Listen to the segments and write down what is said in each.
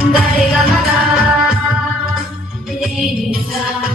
गारे गा मा गा रे नि सा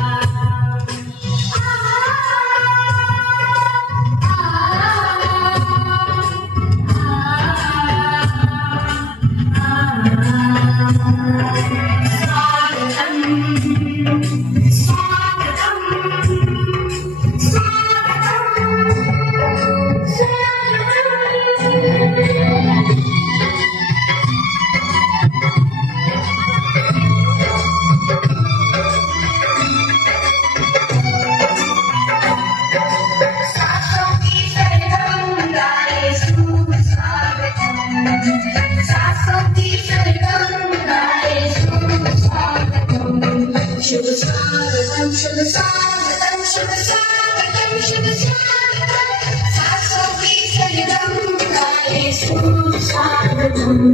शुभ स्वागतम शुभ स्वागतम शुभ स्वागतम शुभ स्वागतम सासों की सरगम गाए शुभ स्वागतम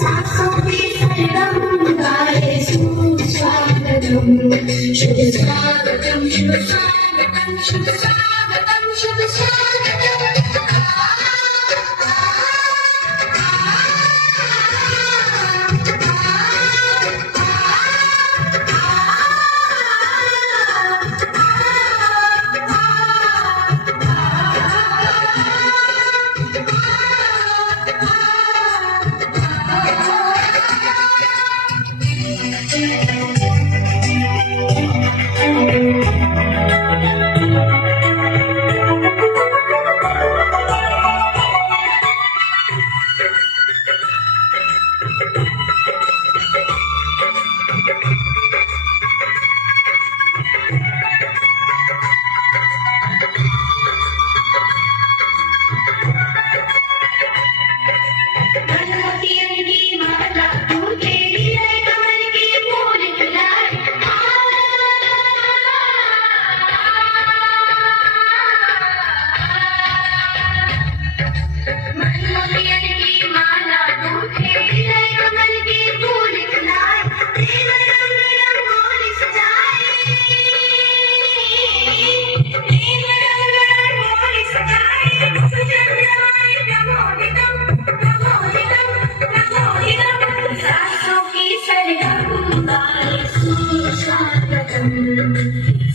सासों की सरगम गाए शुभ स्वागतम शुभ स्वागतम शुभ स्वागतम शुभ स्वागतम शुभ स्वागतम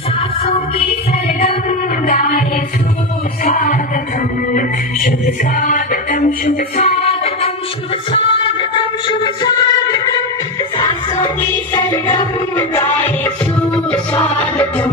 सासों की सरगम गाए शुभ स्वागतम शुभ स्वागतम शुभ स्वागतम शुभ स्वागतम शुभ स्वागतम सासों की सरगम गाए शुभ स्वागतम